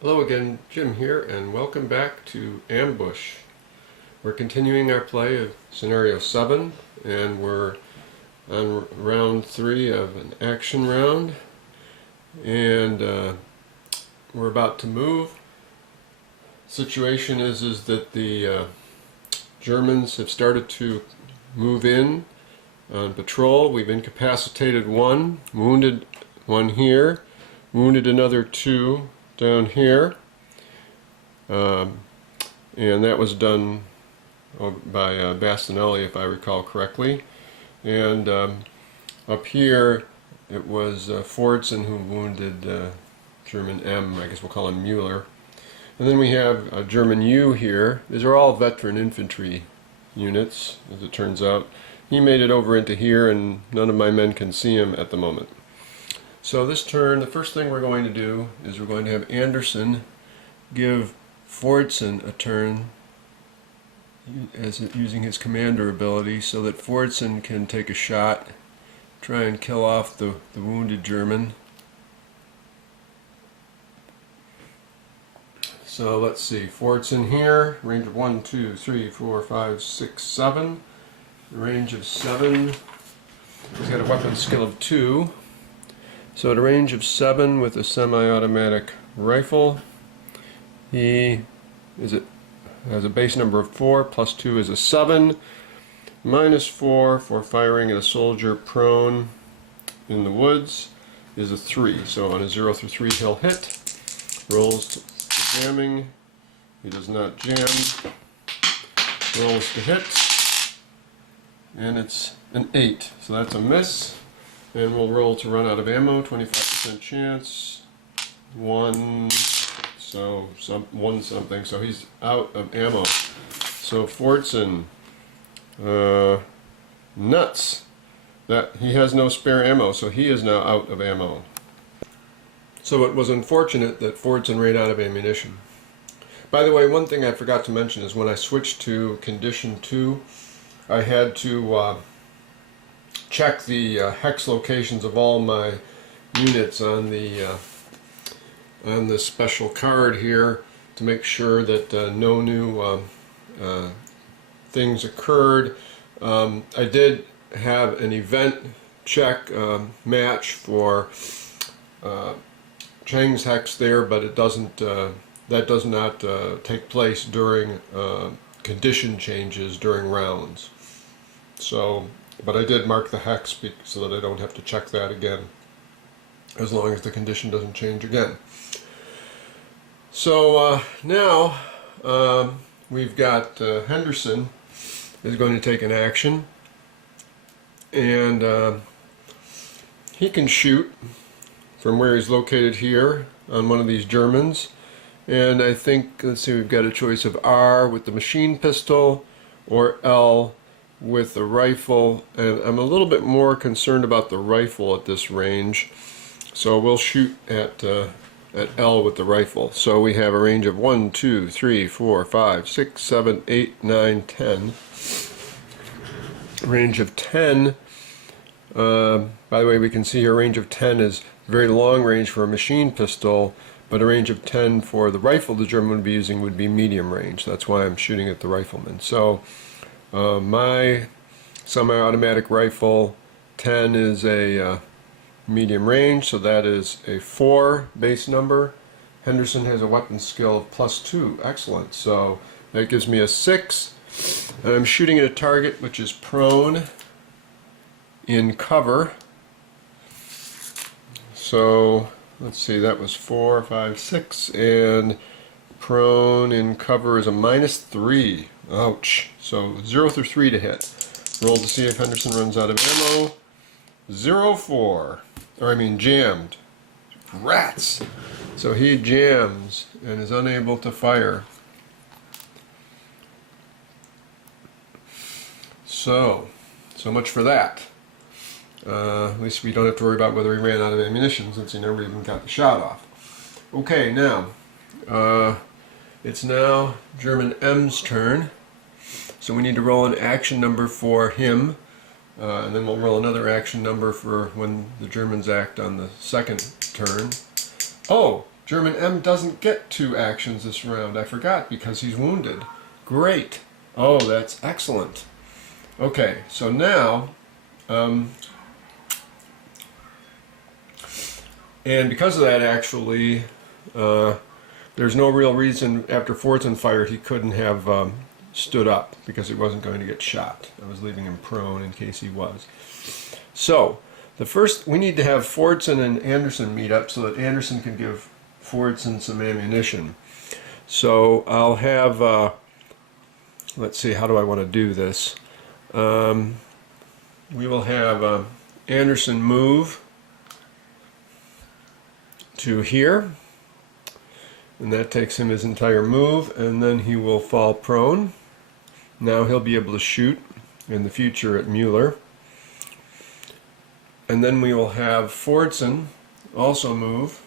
Hello again, Jim here, and welcome back to Ambush. We're continuing our play of Scenario 7, and we're on round 3 of an action round, and we're about to move. Situation is that the Germans have started to move in on patrol. We've incapacitated one, wounded one here, wounded another two down here, and that was done by Bastinelli, if I recall correctly. And up here it was Fordson who wounded German M, I guess we'll call him Mueller. And then we have German U here. These are all veteran infantry units, as it turns out. He made it over into here, and none of my men can see him at the moment. So this turn, the first thing we're going to do is we're going to have Anderson give Fordson a turn using his commander ability, so that Fordson can take a shot, try and kill off the wounded German. So let's see, Fordson here, range of 1, 2, 3, 4, 5, 6, 7. Range of 7. He's got a weapon skill of 2. So at a range of 7 with a semi-automatic rifle, he has a base number of 4, plus 2 is a 7, minus 4 for firing at a soldier prone in the woods is a 3. So on a 0 through 3 he'll hit, rolls to jamming, he does not jam, rolls to hit, and it's an 8, so that's a miss. And we'll roll to run out of ammo, 25% chance, 1, so one something, so he's out of ammo. So Fordson, nuts, that he has no spare ammo, so he is now out of ammo. So it was unfortunate that Fordson ran out of ammunition. By the way, one thing I forgot to mention is when I switched to condition 2, I had to check the hex locations of all my units on the special card here to make sure that no new things occurred. I did have an event check match for Chang's hex there, but it doesn't. That does not take place during condition changes during rounds. So. But I did mark the hex so that I don't have to check that again, as long as the condition doesn't change again. So now we've got Henderson is going to take an action, and he can shoot from where he's located here on one of these Germans. And I think, let's see, we've got a choice of R with the machine pistol or L with the rifle, and I'm a little bit more concerned about the rifle at this range, so we'll shoot at L with the rifle. So we have a range of 1, 2, 3, 4, 5, 6, 7, 8, 9, 10. Range of 10, by the way, we can see here range of 10 is very long range for a machine pistol, but a range of 10 for the rifle the German would be using would be medium range. That's why I'm shooting at the rifleman. So my semi-automatic rifle 10 is a medium range, so that is a 4 base number. Henderson has a weapon skill of plus 2. Excellent. So that gives me a 6. And I'm shooting at a target which is prone in cover. So let's see, that was 4, 5, 6, and prone in cover is a minus 3. Ouch. So 0 through 3 to hit. Roll to see if Henderson runs out of ammo. 0, 4. Or I mean jammed. Rats! So he jams and is unable to fire. So much for that. At least we don't have to worry about whether he ran out of ammunition, since he never even got the shot off. Okay, now it's now German M's turn. So we need to roll an action number for him, and then we'll roll another action number for when the Germans act on the second turn. Oh, German M doesn't get 2 actions this round. I forgot because he's wounded. Great. Oh, that's excellent. Okay, so now, and because of that, actually, there's no real reason after Fortson fired he couldn't have stood up because he wasn't going to get shot. I was leaving him prone in case he was. So, we need to have Fortson and Anderson meet up so that Anderson can give Fortson some ammunition. So I'll have, let's see, how do I want to do this? We will have Anderson move to here, and that takes him his entire move, and then he will fall prone. Now he'll be able to shoot in the future at Mueller. And then we will have Fortson also move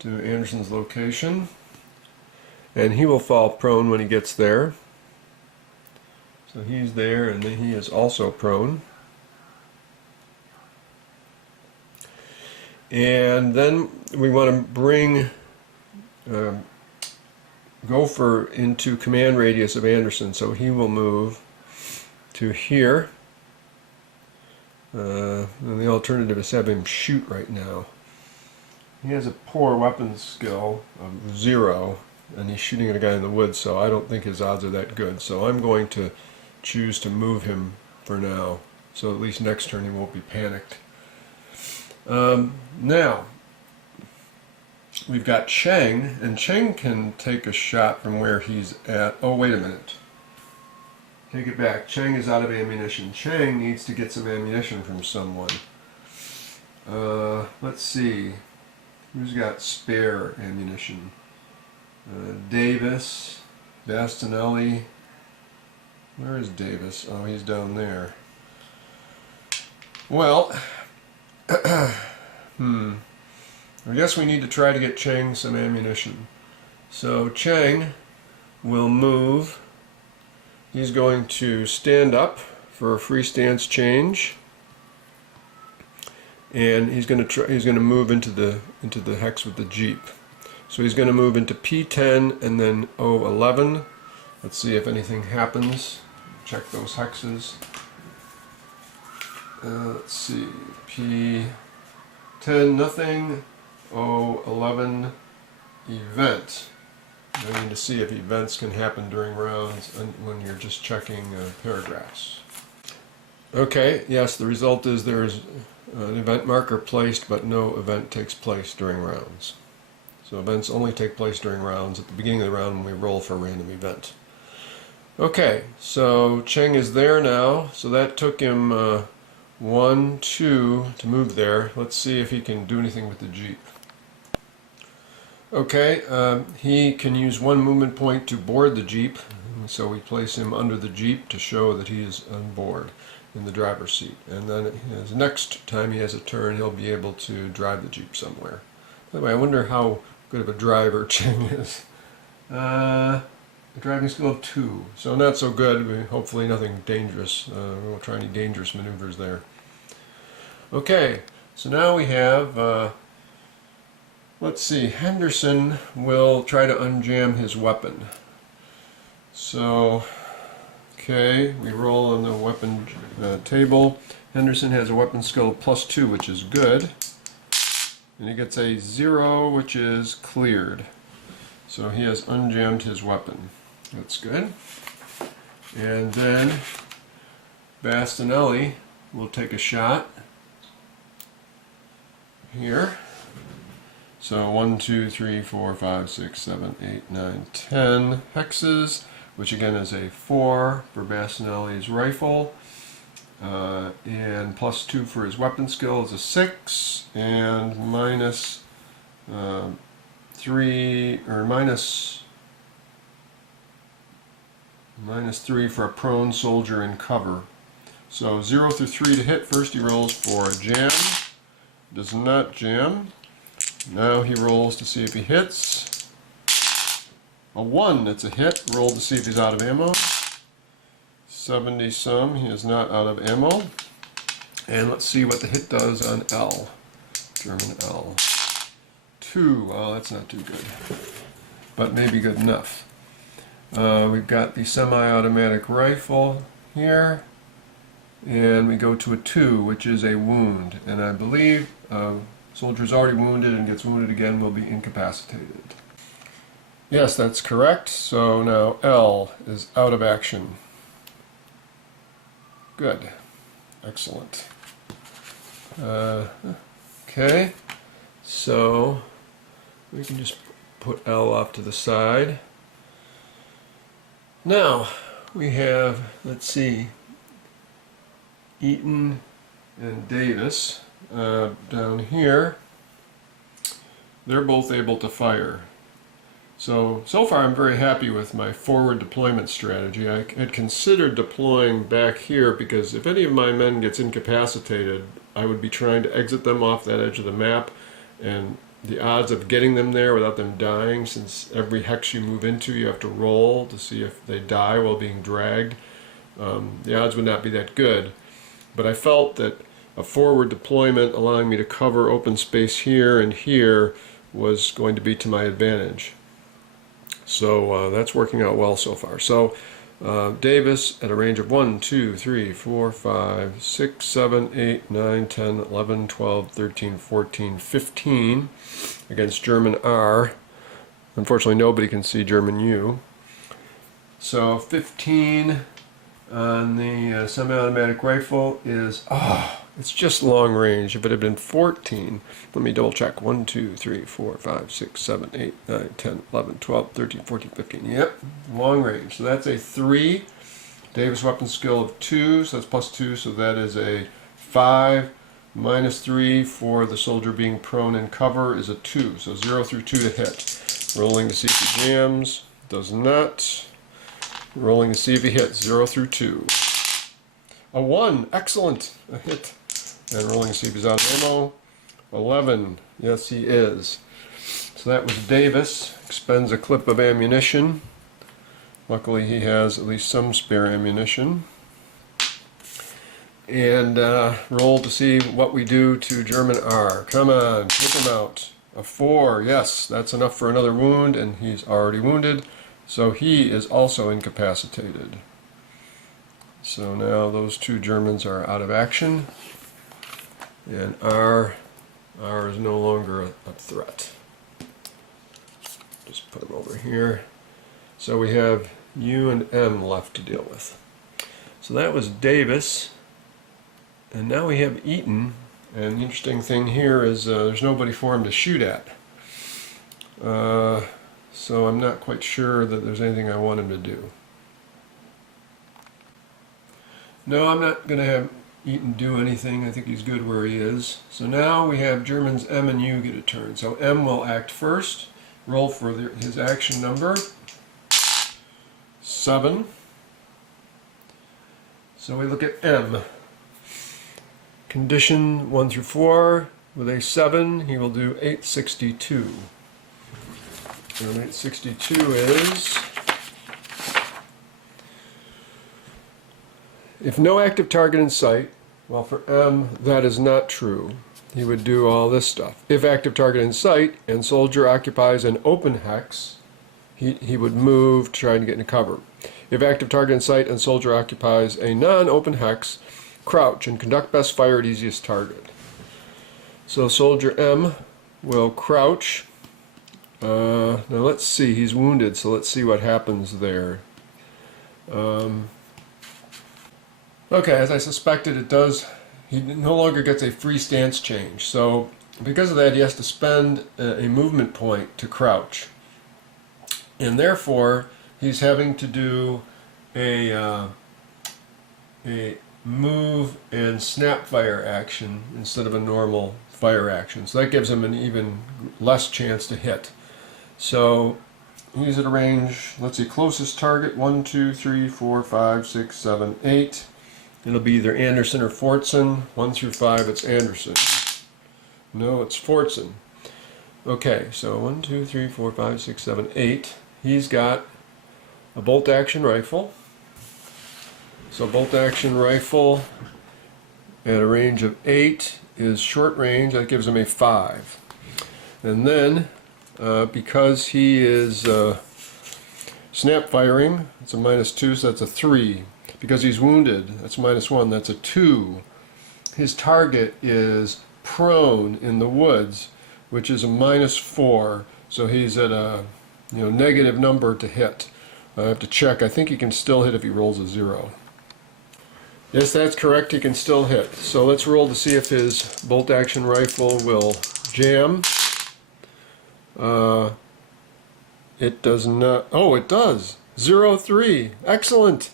to Anderson's location, and he will fall prone when he gets there. So he's there, and then he is also prone. And then we want to bring Gopher into command radius of Anderson, so he will move to here. And the alternative is have him shoot right now. He has a poor weapons skill of 0, and he's shooting at a guy in the woods, so I don't think his odds are that good. So I'm going to choose to move him for now, so at least next turn he won't be panicked. Now, we've got Cheng, and Cheng can take a shot from where he's at. Oh, wait a minute. Take it back. Cheng is out of ammunition. Cheng needs to get some ammunition from someone. Let's see. Who's got spare ammunition? Davis, Bastinelli. Where is Davis? Oh, he's down there. Well, I guess we need to try to get Cheng some ammunition. So Cheng will move. He's going to stand up for a free stance change, and he's going to move into the hex with the Jeep. So he's going to move into P10 and then O11. Let's see if anything happens. Check those hexes. Let's see, P10 nothing, O11 event. I need to see if events can happen during rounds when you're just checking paragraphs. Okay, yes, the result is there is an event marker placed, but no event takes place during rounds. So events only take place during rounds at the beginning of the round when we roll for a random event. Okay, so Cheng is there now, so that took him 1, 2 to move there. Let's see if he can do anything with the Jeep. Okay, he can use 1 movement point to board the Jeep, so we place him under the Jeep to show that he is on board in the driver's seat. And then the next time he has a turn, he'll be able to drive the Jeep somewhere. By the way, I wonder how good of a driver Cheng is. A driving skill of 2, so not so good. Hopefully nothing dangerous. We won't try any dangerous maneuvers there. Okay, so now we have let's see, Henderson will try to unjam his weapon. So, okay, we roll on the weapon table. Henderson has a weapon skill of +2, which is good. And he gets a 0, which is cleared. So he has unjammed his weapon. That's good. And then Bastinelli will take a shot here. So 1, 2, 3, 4, 5, 6, 7, 8, 9, 10 hexes, which again is a 4 for Bastinelli's rifle, and +2 for his weapon skill is a 6, and -3 or -3 for a prone soldier in cover. So 0 through 3 to hit. First he rolls for a jam. Does not jam. Now he rolls to see if he hits. A 1, it's a hit. Roll to see if he's out of ammo. 70 some, he is not out of ammo. And let's see what the hit does on L. German L. 2. Well, that's not too good, but maybe good enough. We've got the semi-automatic rifle here, and we go to a 2, which is a wound. And I believe soldier's already wounded and gets wounded again will be incapacitated. Yes, that's correct. So now L is out of action. Good. Excellent. Okay, so we can just put L off to the side. Now we have, let's see, Eaton and Davis down here. They're both able to fire. So far I'm very happy with my forward deployment strategy. I had considered deploying back here because if any of my men gets incapacitated, I would be trying to exit them off that edge of the map, and the odds of getting them there without them dying, since every hex you move into you have to roll to see if they die while being dragged, the odds would not be that good. But I felt that a forward deployment allowing me to cover open space here and here was going to be to my advantage. So that's working out well so far. So Davis at a range of 1, 2, 3, 4, 5, 6, 7, 8, 9, 10, 11, 12, 13, 14, 15 against German R. Unfortunately, nobody can see German U. So 15 on the semi-automatic rifle is, it's just long range. If it had been 14, let me double check. 1, 2, 3, 4, 5, 6, 7, 8, 9, 10, 11, 12, 13, 14, 15. Yep, long range. So that's a 3. Davis weapon skill of 2, so that's plus 2, so that is a 5. Minus 3 for the soldier being prone in cover is a 2. So 0 through 2 to hit. Rolling to see if he jams. Does not. Rolling to see if he hits. 0 through 2. A 1. Excellent. A hit. And rolling to see if he's out of ammo. 11. Yes, he is. So that was Davis. Expends a clip of ammunition. Luckily, he has at least some spare ammunition. And roll to see what we do to German R. Come on, take him out. A 4. Yes, that's enough for another wound, and he's already wounded. So he is also incapacitated. So now those 2 Germans are out of action, and R is no longer a threat. Just put him over here. So we have U and M left to deal with. So that was Davis, and now we have Eaton. And the interesting thing here is there's nobody for him to shoot at. So I'm not quite sure that there's anything I want him to do. No, I'm not going to have Eaton do anything. I think he's good where he is. So now we have Germans M and U get a turn. So M will act first. Roll for his action number. 7. So we look at M. Condition 1 through 4. With a 7, he will do 862. And 862 is, if no active target in sight, well, for M, that is not true. He would do all this stuff. If active target in sight and soldier occupies an open hex, he would move to try to get into cover. If active target in sight and soldier occupies a non-open hex, crouch and conduct best fire at easiest target. So soldier M will crouch. Now let's see, he's wounded, so let's see what happens there. Okay, as I suspected, it does. He no longer gets a free stance change. So because of that, he has to spend a movement point to crouch. And therefore, he's having to do a move and snap fire action instead of a normal fire action. So that gives him an even less chance to hit. So he's at a range, let's see, closest target, 1, 2, 3, 4, 5, 6, 7, 8. It'll be either Anderson or Fortson. 1 through 5, it's Anderson. No, it's Fortson. Okay, so 1, 2, 3, 4, 5, 6, 7, 8. He's got a bolt-action rifle. So bolt-action rifle at a range of 8 is short range. That gives him a 5. And then, because he is snap firing, it's a -2, so that's a 3. Because he's wounded, that's -1, that's a 2. His target is prone in the woods, which is a -4, so he's at a negative number to hit. I have to check. I think he can still hit if he rolls a 0. Yes, that's correct. He can still hit. So let's roll to see if his bolt-action rifle will jam. It does not. Oh, it does. 0-3. Excellent.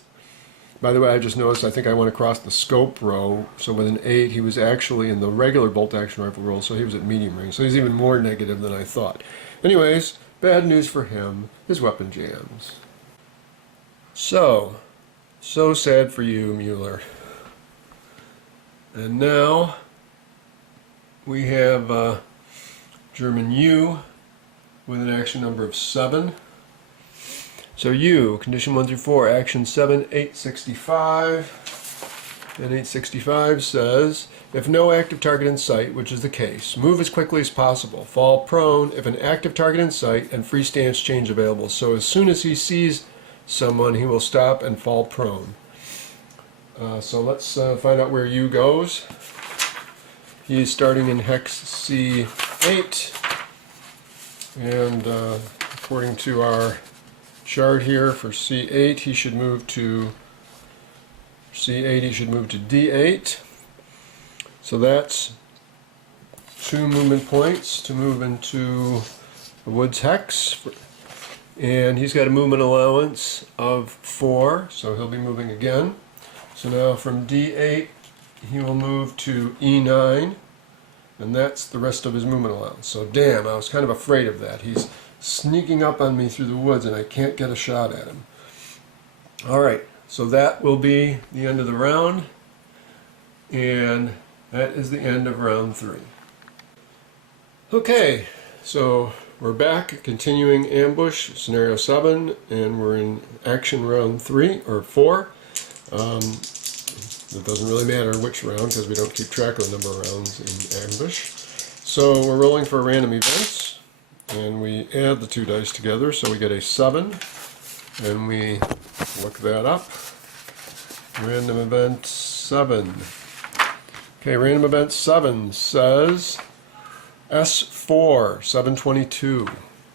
By the way, I just noticed, I think I went across the scope row, so with an 8, he was actually in the regular bolt-action rifle roll, so he was at medium range. So he's even more negative than I thought. Anyways, bad news for him. His weapon jams. So sad for you, Mueller. And now we have German U with an action number of 7. So U, condition 1 through 4, action 7, 865. And 865 says, if no active target in sight, which is the case, move as quickly as possible. Fall prone if an active target in sight and free stance change available. So as soon as he sees someone, he will stop and fall prone. So let's find out where U goes. He is starting in hex C8. And according to our chart here for C8, he should move to D8. So that's 2 movement points to move into the woods hex. And he's got a movement allowance of 4, so he'll be moving again. So now from D8, he will move to E9, and that's the rest of his movement allowance. So damn, I was kind of afraid of that. He's sneaking up on me through the woods and I can't get a shot at him. Alright, so that will be the end of the round, and that is the end of round 3. Okay, so we're back, continuing ambush, scenario 7, and we're in action round 3, or 4. It doesn't really matter which round because we don't keep track of the number of rounds in ambush. So we're rolling for random events, and we add the 2 dice together, so we get a 7, and we look that up. Random event 7. Okay, random event 7 says S4, 722.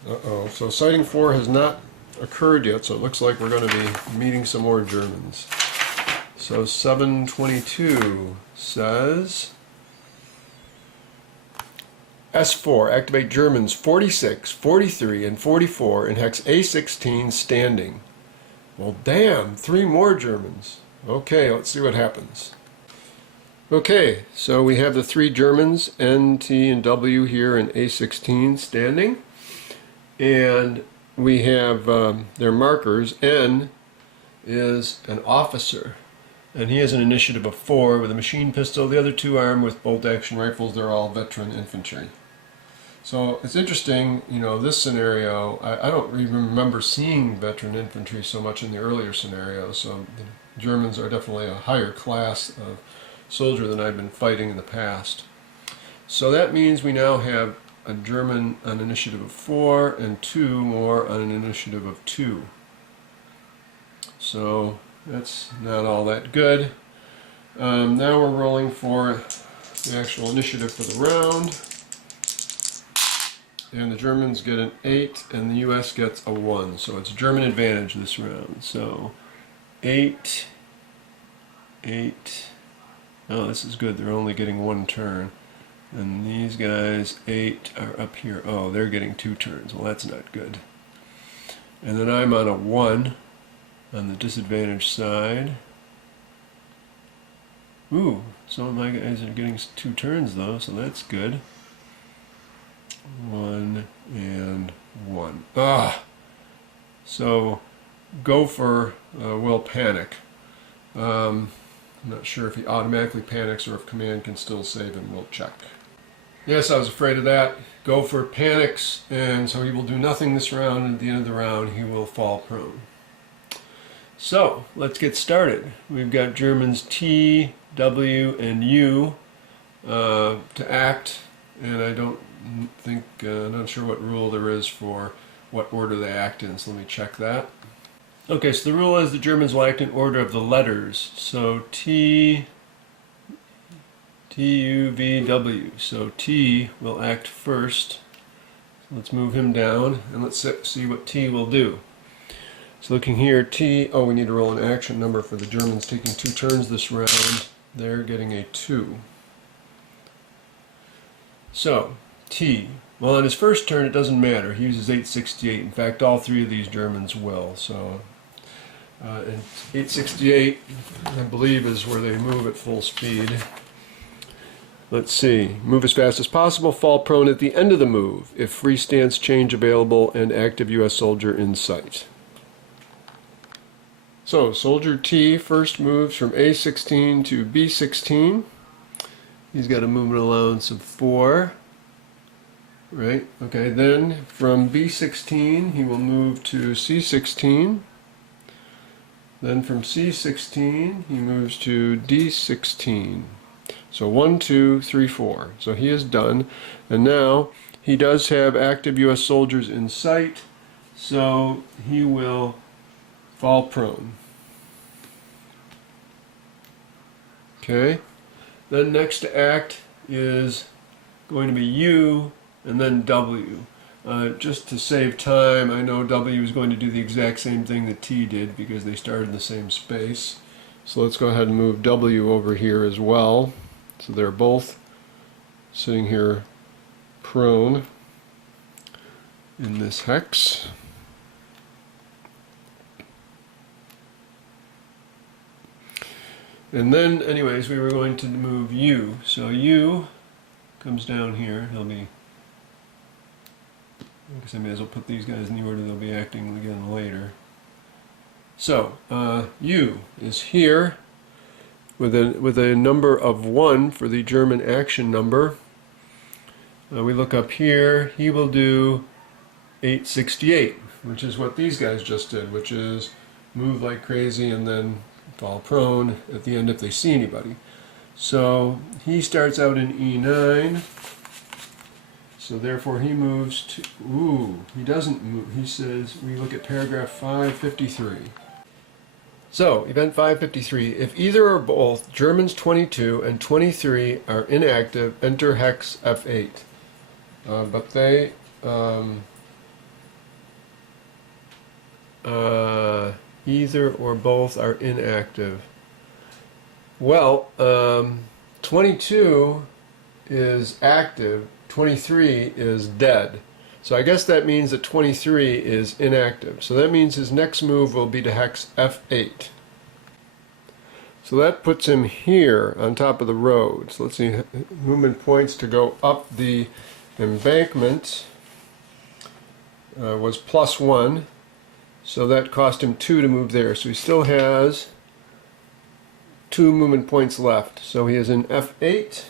Uh-oh, so sighting 4 has not occurred yet, so it looks like we're going to be meeting some more Germans. So 722 says S4, activate Germans 46, 43, and 44 in hex A16 standing. Well, damn, 3 more Germans. Okay, let's see what happens. Okay, so we have the 3 Germans, N, T, and W here in A16 standing. And we have their markers. N is an officer, and he has an initiative of 4 with a machine pistol. The other 2 armed with bolt-action rifles. They're all veteran infantry. So it's interesting, this scenario, I don't even remember seeing veteran infantry so much in the earlier scenarios, so the Germans are definitely a higher class of soldier than I've been fighting in the past. So that means we now have a German on initiative of 4 and 2 more on an initiative of 2. So that's not all that good. Now we're rolling for the actual initiative for the round. And the Germans get an 8 and the US gets a 1. So it's German advantage this round. So 8, 8. Oh, this is good. They're only getting 1 turn. And these guys, 8, are up here. Oh, they're getting 2 turns. Well, that's not good. And then I'm on a 1 on the disadvantaged side. Ooh, some of my guys are getting 2 turns though, so that's good. 1 and 1. Ah! So, Gopher will panic. I'm not sure if he automatically panics or if command can still save him. We'll check. Yes, I was afraid of that. Gopher panics, and so he will do nothing this round, and at the end of the round he will fall prone. So, let's get started. We've got Germans T, W, and U to act, and I don't think, not sure what rule there is for what order they act in, so let me check that. Okay, so the rule is the Germans will act in order of the letters. So T, U, V, W. So T will act first. Let's move him down and let's see what T will do. So looking here, T, oh, we need to roll an action number for the Germans taking 2 turns this round. They're getting a 2. So, T. Well, on his first turn, it doesn't matter. He uses 868. In fact, all 3 of these Germans will. So, and 868, I believe, is where they move at full speed. Let's see. Move as fast as possible. Fall prone at the end of the move if free stance change available and active U.S. soldier in sight. So, Soldier T first moves from A16 to B16. He's got a movement allowance of 4. Right, okay, then from B16 he will move to C16. Then from C16 he moves to D16. So 1, 2, 3, 4. So he is done. And now he does have active U.S. soldiers in sight, so he will fall prone. Okay, then next to act is going to be U and then W. Just to save time, I know W is going to do the exact same thing that T did because they started in the same space. So let's go ahead and move W over here as well. So they're both sitting here prone in this hex. And then, anyways, we were going to move U. So U comes down here. He'll be, I guess I may as well put these guys in the order they'll be acting again later. So, U is here with a number of 1 for the German action number. We look up here. He will do 868, which is what these guys just did, which is move like crazy and then fall prone at the end if they see anybody. So he starts out in E9. So therefore he moves to, he doesn't move. He says, we look at paragraph 553. So, event 553, if either or both Germans 22 and 23 are inactive, enter hex F8. But they, either or both are inactive. Well, 22 is active, 23 is dead. So I guess that means that 23 is inactive. So that means his next move will be to hex F8. So that puts him here on top of the road. So let's see, movement points to go up the embankment was +1. So that cost him 2 to move there. So he still has 2 movement points left. So he is in F8.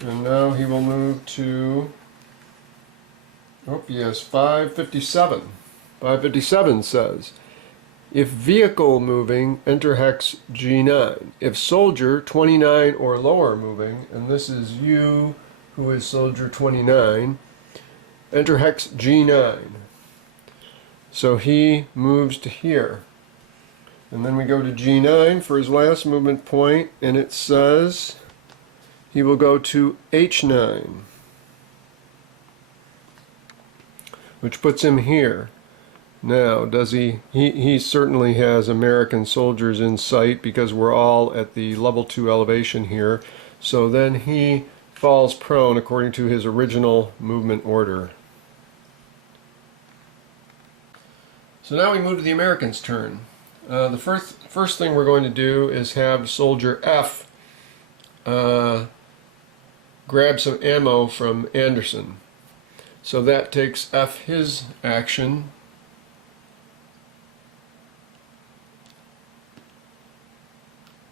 And now he will move to, he has 557. 557 says, if vehicle moving, enter hex G9. If soldier 29 or lower moving, and this is you who is soldier 29, enter hex G9. So he moves to here. And then we go to G9 for his last movement point, and it says he will go to H9, which puts him here. Now, does he certainly has American soldiers in sight because we're all at the level 2 elevation here. So then he falls prone according to his original movement order. So now we move to the Americans' turn. The first thing we're going to do is have soldier F grab some ammo from Anderson. So that takes F his action.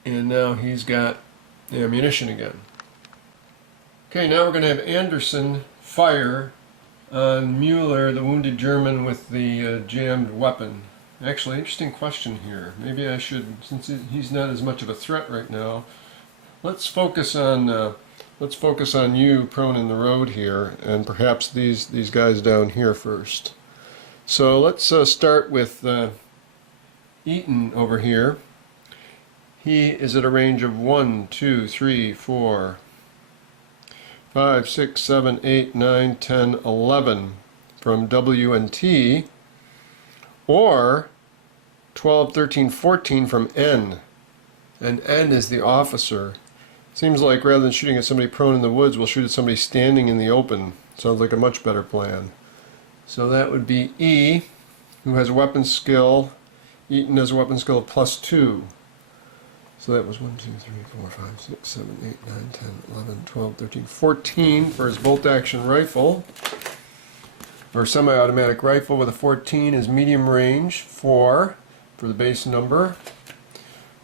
And now he's got ammunition again. Okay, now we're going to have Anderson fire on Mueller, the wounded German with the jammed weapon. Actually, interesting question here. Maybe I should, since he's not as much of a threat right now, let's focus on let's focus on you prone in the road here, and perhaps these guys down here first. So let's start with Eaton over here. He is at a range of 1, 2, 3, 4, 5, 6, 7, 8, 9, 10, 11 from W and T, or 12, 13, 14 from N. And N is the officer. Seems like rather than shooting at somebody prone in the woods, we'll shoot at somebody standing in the open. Sounds like a much better plan. So that would be E, who has a weapon skill. Eaton has a weapon skill of +2. So that was 1, 2, 3, 4, 5, 6, 7, 8, 9, 10, 11, 12, 13, 14 for his bolt-action rifle. Or semi-automatic rifle with a 14 is medium range, 4 for the base number.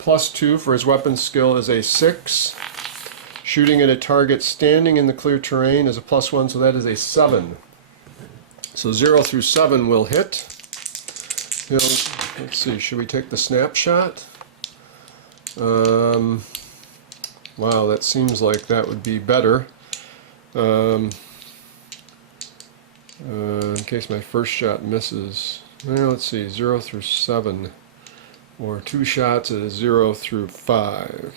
+2 for his weapon skill is a 6. Shooting at a target standing in the clear terrain is a +1, so that is a 7. So 0 through 7 will hit. Let's see, should we take the snapshot? Wow, that seems like that would be better. In case my first shot misses. Well, let's see, 0 through 7. Or 2 shots at a 0 through 5.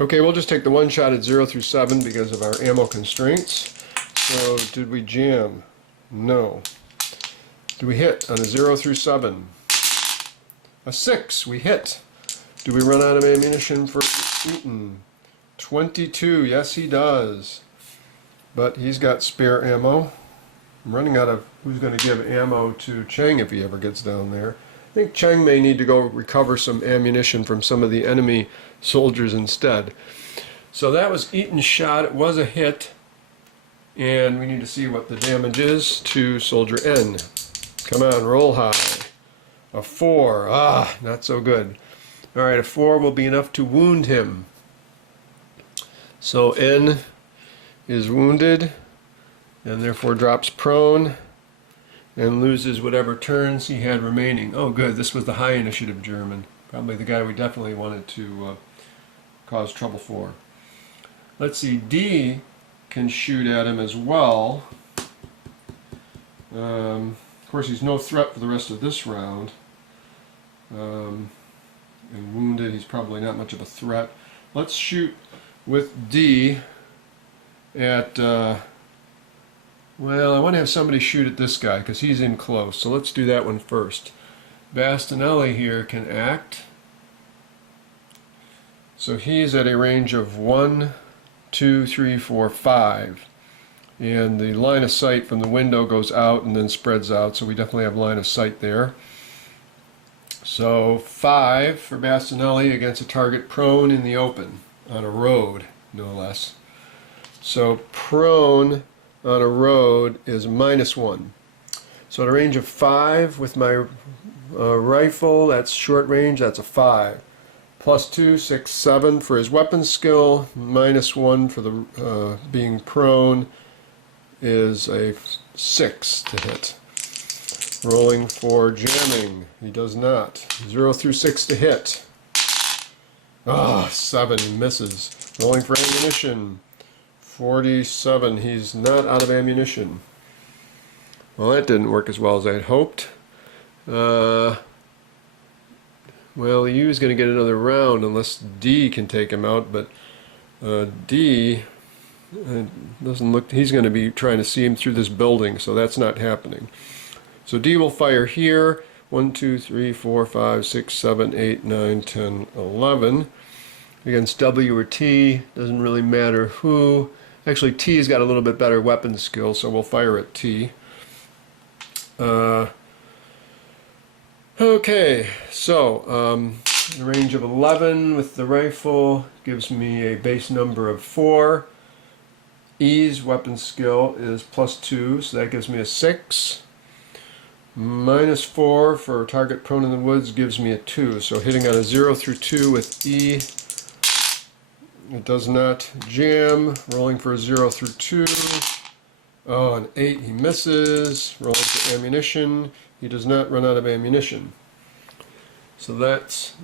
Okay, we'll just take the one shot at 0 through 7 because of our ammo constraints. So, did we jam? No. Do we hit on a 0 through 7? A 6, we hit. Do we run out of ammunition for Eaton? 22, yes he does. But he's got spare ammo. I'm running out of who's going to give ammo to Cheng if he ever gets down there. I think Cheng may need to go recover some ammunition from some of the enemy soldiers instead. So that was Eaton's shot. It was a hit. And we need to see what the damage is to soldier N. Come on, roll high. A 4. Ah, not so good. Alright, a 4 will be enough to wound him. So N is wounded and therefore drops prone and loses whatever turns he had remaining. Oh good, this was the high initiative German. Probably the guy we definitely wanted to cause trouble for. Let's see, D can shoot at him as well. Of course he's no threat for the rest of this round. And wounded, he's probably not much of a threat. Let's shoot with D at, well, I want to have somebody shoot at this guy because he's in close, so let's do that one first. Bastinelli here can act. So he's at a range of 1, 2, 3, 4, 5. And the line of sight from the window goes out and then spreads out, so we definitely have line of sight there. So 5 for Bastinelli against a target prone in the open, on a road, no less. So prone on a road is -1. So at a range of 5 with my rifle, that's short range, that's a 5. +2, 6, 7 for his weapon skill, -1 for the being prone is a 6 to hit. Rolling for jamming. He does not. 0 through 6 to hit. Ah, 7. He misses. Rolling for ammunition. 47. He's not out of ammunition. Well, that didn't work as well as I had hoped. Well, U is going to get another round unless D can take him out, but D doesn't look. He's going to be trying to see him through this building, so that's not happening. So D will fire here. 1, 2, 3, 4, 5, 6, 7, 8, 9, 10, 11. Against W or T, doesn't really matter who. Actually, T's got a little bit better weapon skill, so we'll fire at T. Okay, so the range of 11 with the rifle gives me a base number of 4. E's weapon skill is +2, so that gives me a 6. -4 for target prone in the woods gives me a 2. So hitting on a 0 through 2 with E, it does not jam. Rolling for a 0 through 2. Oh, an 8, he misses. Rolling for ammunition. He does not run out of ammunition. So that's,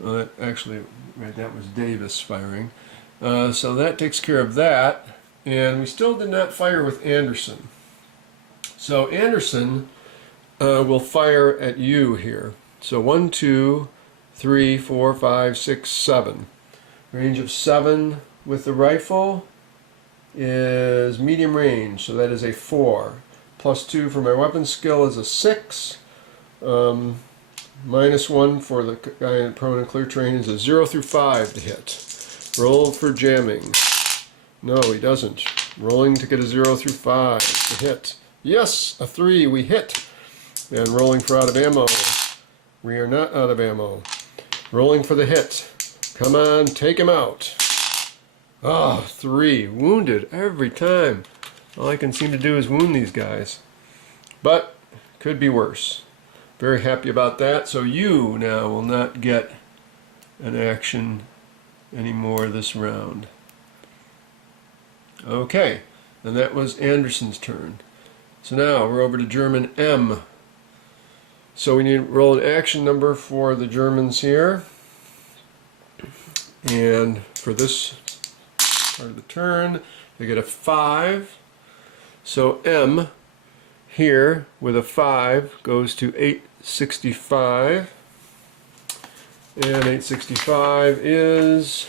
actually, right, that was Davis firing. So that takes care of that. And we still did not fire with Anderson. So Anderson will fire at you here. So 1, 2, 3, 4, 5, 6, 7. Range of 7 with the rifle is medium range, so that is a 4. +2 for my weapon skill is a 6. -1 for the guy in prone and clear terrain is a 0 through 5 to hit. Roll for jamming. No, he doesn't. Rolling to get a 0 through 5 to hit. Yes, a 3, we hit. And rolling for out of ammo. We are not out of ammo. Rolling for the hit. Come on, take him out. Ah, 3. Wounded every time. All I can seem to do is wound these guys. But, could be worse. Very happy about that. So you now will not get an action anymore this round. Okay, and that was Anderson's turn. So now we're over to German M. So we need to roll an action number for the Germans here. And for this part of the turn, they get a 5. So M here with a 5 goes to 865. And 865 is,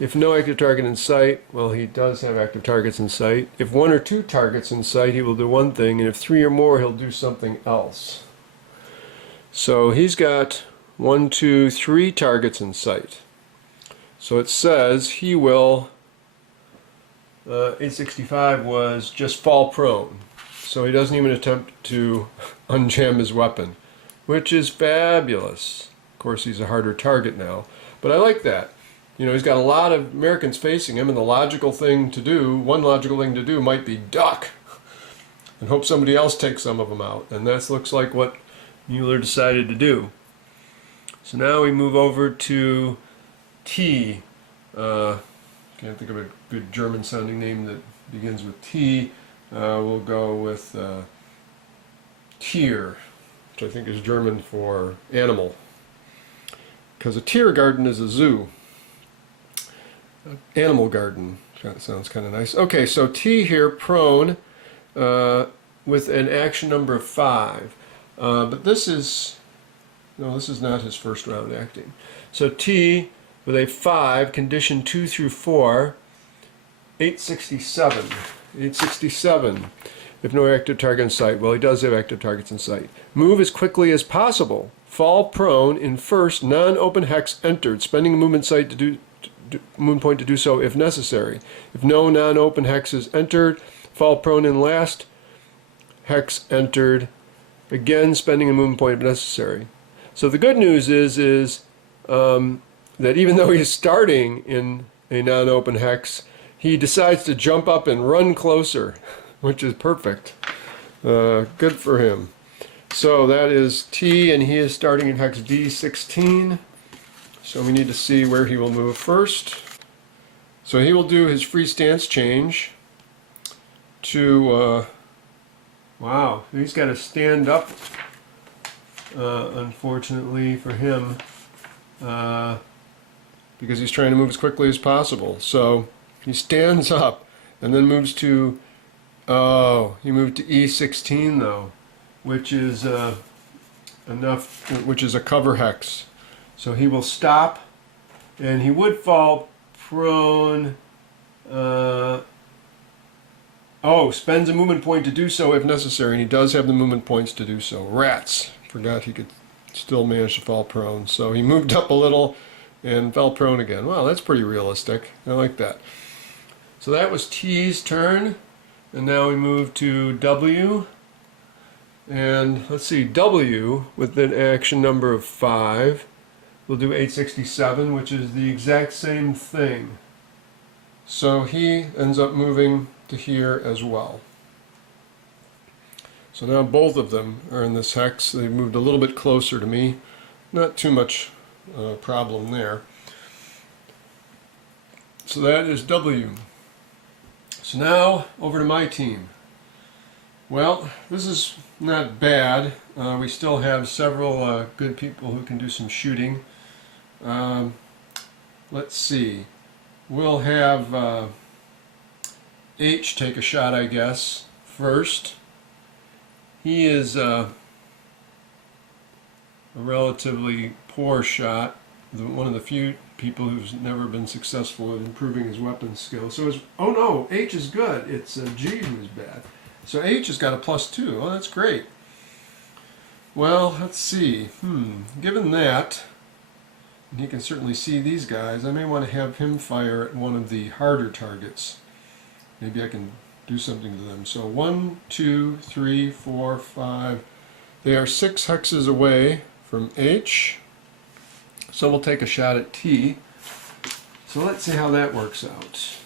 if no active target in sight, well, he does have active targets in sight. If 1 or 2 targets in sight, he will do one thing, and if 3 or more, he'll do something else. So he's got 1, 2, 3 targets in sight. So it says he will, 865 was just fall prone. So he doesn't even attempt to unjam his weapon, which is fabulous. Of course, he's a harder target now, but I like that. You know, he's got a lot of Americans facing him, and the logical thing to do, one logical thing to do might be duck and hope somebody else takes some of them out. And that looks like what Mueller decided to do. So now we move over to T. Can't think of a good German sounding name that begins with T. We'll go with Tier, which I think is German for animal. Because a Tiergarten is a zoo. Animal garden. That sounds kind of nice. Okay, so T here, prone, with an action number of 5. But this is, no, this is not his first round acting. So T with a 5, condition 2 through 4, 867. 867. If no active target in sight. Well, he does have active targets in sight. Move as quickly as possible. Fall prone in first non-open hex entered, spending a movement site to do movement point to do so if necessary. If no non-open hex is entered, fall prone in last hex entered, again spending a movement point if necessary. So the good news is that even though he's starting in a non-open hex, he decides to jump up and run closer, which is perfect. Good for him. So that is T, and he is starting in hex D16. So we need to see where he will move first. So he will do his free stance change to, wow, he's got to stand up, unfortunately for him, because he's trying to move as quickly as possible. So he stands up and then moves to, oh, he moved to E16 though, which is which is a cover hex. So he will stop, and he would fall prone. Spends a movement point to do so if necessary, and he does have the movement points to do so. Rats! Forgot he could still manage to fall prone. So he moved up a little and fell prone again. Wow, that's pretty realistic. I like that. So that was T's turn, and now we move to W. And let's see, W with an action number of 5. We'll do 867, which is the exact same thing. So he ends up moving to here as well. So now both of them are in this hex. They moved a little bit closer to me. Not too much problem there. So that is W. So now over to my team. Well, this is not bad. We still have several good people who can do some shooting. Let's see. we'll have H take a shot, I guess, first. He is a relatively poor shot, one of the few people who's never been successful in improving his weapon skill. So oh no, H is good. It's G who's bad. So H has got a +2. Oh, that's great. Well, let's see. Given that, and he can certainly see these guys, I may want to have him fire at one of the harder targets. Maybe I can do something to them. So 1, 2, 3, 4, 5. They are 6 hexes away from H. So we'll take a shot at T. So let's see how that works out.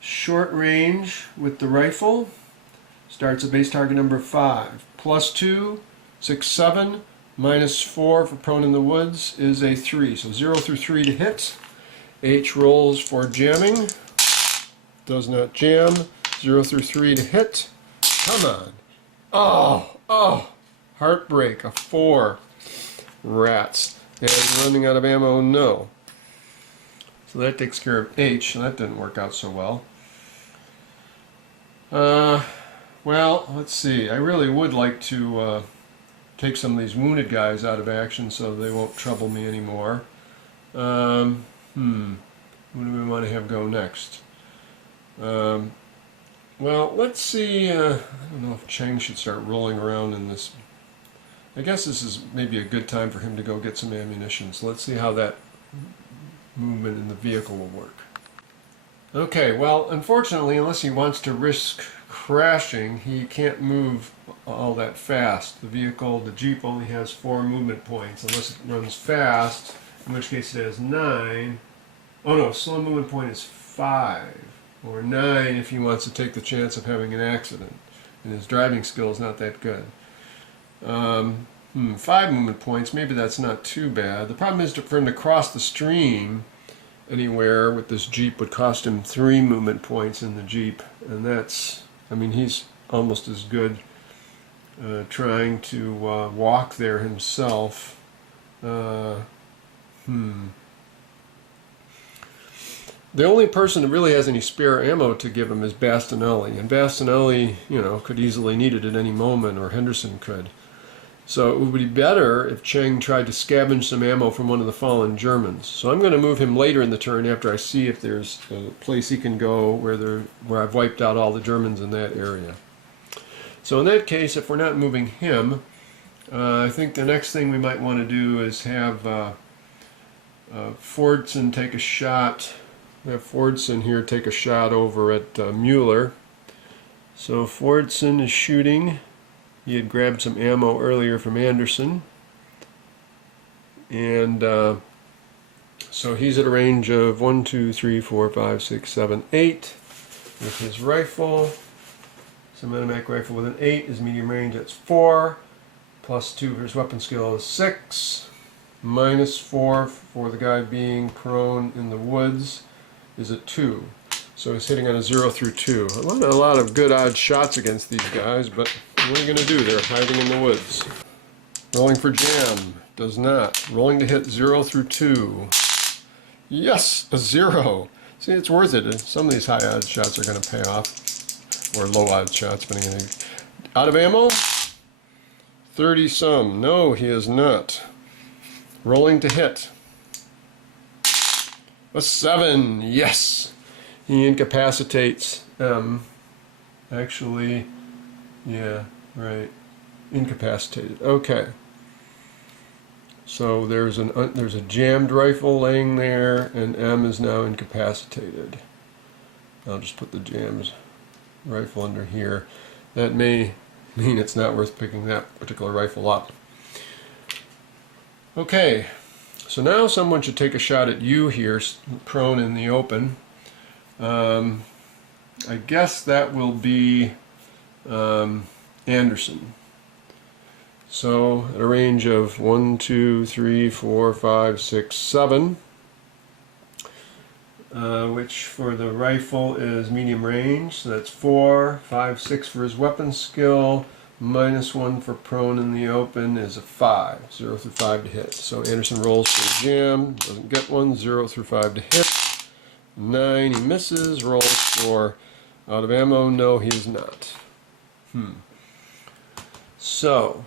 Short range with the rifle starts at base target number 5. +2, 6, 7, -4 for prone in the woods is a 3. So 0 through 3 to hit. H rolls for jamming. Does not jam. 0 through 3 to hit. Come on. Oh, heartbreak. A 4. Rats. And running out of ammo, no. So that takes care of H, and that didn't work out so well. Well, let's see. I really would like to take some of these wounded guys out of action so they won't trouble me anymore. Who do we want to have go next? Well, let's see. I don't know if Cheng should start rolling around in this. I guess this is maybe a good time for him to go get some ammunition. So let's see how that movement in the vehicle will work. Okay, well, unfortunately, unless he wants to risk crashing, he can't move all that fast. The vehicle, the Jeep, only has 4 movement points, unless it runs fast, in which case it has 9. Oh no, slow movement point is 5, or 9 if he wants to take the chance of having an accident, and his driving skill is not that good. 5 movement points, maybe that's not too bad. The problem is for him to cross the stream anywhere with this Jeep would cost him 3 movement points in the Jeep, and that's, I mean, he's almost as good trying to walk there himself. The only person that really has any spare ammo to give him is Bastinelli, and Bastinelli, you know, could easily need it at any moment, or Henderson could. So it would be better if Cheng tried to scavenge some ammo from one of the fallen Germans. So I'm going to move him later in the turn after I see if there's a place he can go where I've wiped out all the Germans in that area. So in that case, if we're not moving him, I think the next thing we might want to do is have Fordson take a shot. We have Fordson here take a shot over at Mueller. So Fordson is shooting. He had grabbed some ammo earlier from Anderson, and so he's at a range of 1, 2, 3, 4, 5, 6, 7, 8 with his rifle. Semi-automatic rifle with an 8 is medium range, that's 4. +2 for his weapon skill is 6. -4 for the guy being prone in the woods is a 2. So he's hitting on a 0 through 2. A lot of good odd shots against these guys, but what are you going to do? They're hiding in the woods. Rolling for jam. Does not. Rolling to hit 0 through 2. Yes! A 0! See, it's worth it. Some of these high odds shots are going to pay off. Or low odds shots, but anything. Out of ammo? 30 some. No, he is not. Rolling to hit. A 7! Yes! He incapacitates M. Actually, yeah, right. Incapacitated. Okay. So there's a jammed rifle laying there, and M is now incapacitated. I'll just put the jammed rifle under here. That may mean it's not worth picking that particular rifle up. Okay. So now someone should take a shot at you here, prone in the open. I guess that will be Anderson. So at a range of 1, 2, 3, 4, 5, 6, 7, which for the rifle is medium range. So that's 4, 5, 6 for his weapon skill, -1 for prone in the open is a 5. 0 through 5 to hit. So Anderson rolls for a jam, doesn't get one. 0 through 5 to hit. 9, he misses. Rolls for out of ammo. No, he is not. So,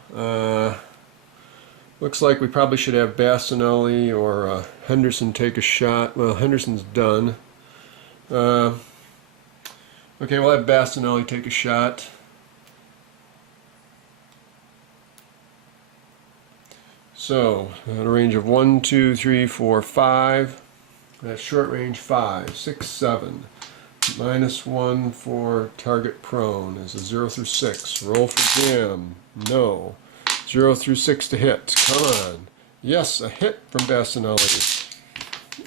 looks like we probably should have Bassinelli or Henderson take a shot. Well, Henderson's done. Okay, we'll have Bassinelli take a shot. So, at a range of 1, 2, 3, 4, 5. That's short range 5, 6, 7. -1 for target prone is a 0 through 6. Roll for jam. No. 0 through 6 to hit. Come on. Yes, a hit from Bassinelli.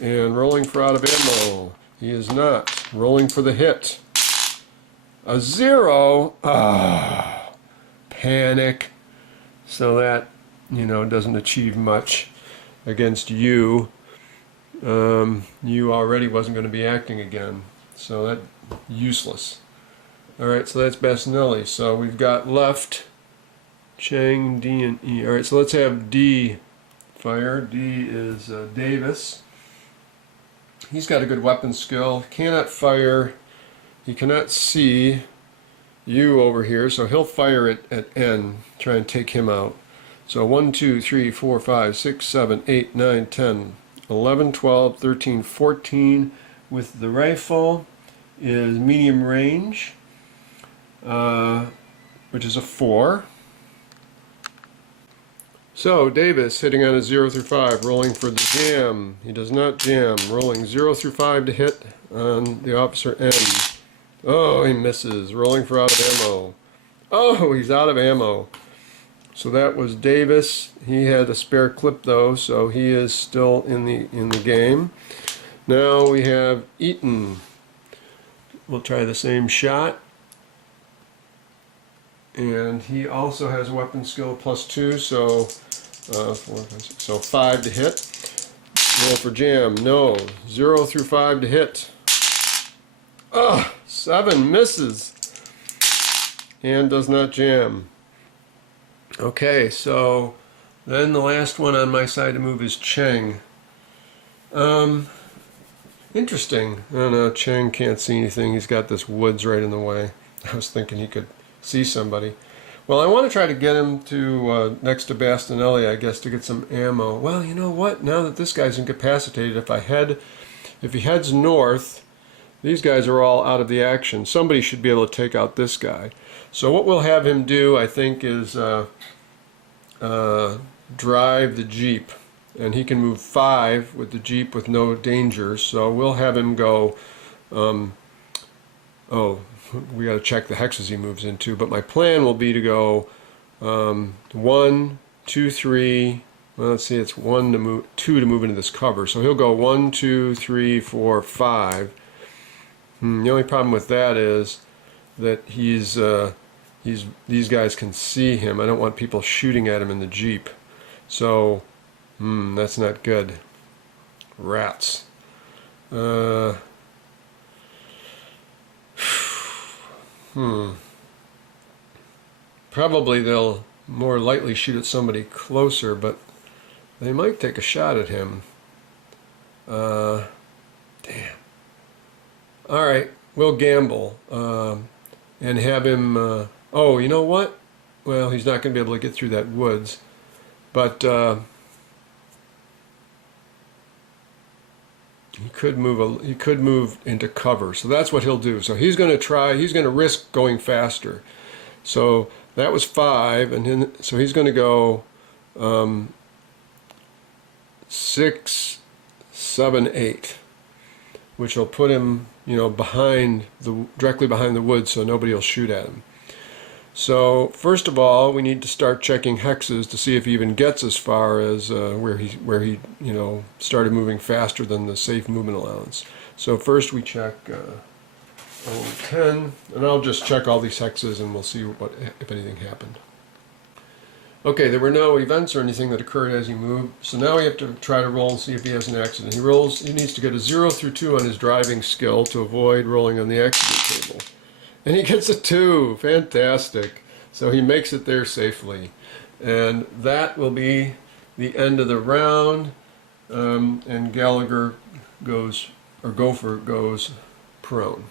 And rolling for out of ammo. He is not. Rolling for the hit. A 0. Ah. Panic. So that, doesn't achieve much against you. You already wasn't going to be acting again. So that useless. Alright, so that's Bassinelli. So we've got left Chang, D, and E. Alright, so let's have D fire. D is Davis. He's got a good weapon skill. Cannot fire. He cannot see you over here, so he'll fire it at N. Try and take him out. So 1, 2, 3, 4, 5, 6, 7, 8, 9, 10, 11, 12, 13, 14 with the rifle is medium range, which is a 4. So Davis hitting on a 0 through 5, rolling for the jam. He does not jam. Rolling 0 through 5 to hit on the officer N. Oh, he misses. Rolling for out of ammo. Oh, he's out of ammo. So that was Davis. He had a spare clip though, so he is still in the game. Now we have Eaton. We'll try the same shot. And he also has weapon skill +2, so 4, 5, 6, so 5 to hit. Roll for jam. No. 0 through 5 to hit. Ah, 7 misses. And does not jam. Okay, so then the last one on my side to move is Cheng. Interesting. I don't know, Cheng can't see anything. He's got this woods right in the way. I was thinking he could see somebody. Well, I want to try to get him to next to Bastinelli, I guess, to get some ammo. Well, you know what? Now that this guy's incapacitated, if he heads north, these guys are all out of the action. Somebody should be able to take out this guy. So what we'll have him do, I think, is drive the Jeep. And he can move 5 with the Jeep with no danger. So we'll have him go, we got to check the hexes he moves into. But my plan will be to go 1, 2, 3. Well, let's see, it's 1 to move, 2 to move into this cover. So he'll go 1, 2, 3, 4, 5. The only problem with that is that these guys can see him. I don't want people shooting at him in the Jeep. So, that's not good. Rats. Probably they'll more likely shoot at somebody closer, but they might take a shot at him. Damn. Alright, we'll gamble and have him, oh, you know what? Well, he's not going to be able to get through that woods, but he could move into cover, so that's what he'll do. So he's going to risk going faster. So that was 5, and then so he's going to go 6, 7, 8, which will put him, directly behind the woods, so nobody will shoot at him. So first of all, we need to start checking hexes to see if he even gets as far as where he started moving faster than the safe movement allowance. So first we check 10, and I'll just check all these hexes and we'll see if anything happened. Okay, there were no events or anything that occurred as he moved, so now we have to try to roll and see if he has an accident. He needs to get a 0 through 2 on his driving skill to avoid rolling on the accident table. And he gets a 2. Fantastic. So he makes it there safely. And that will be the end of the round. And Gallagher goes, or Gopher goes prone.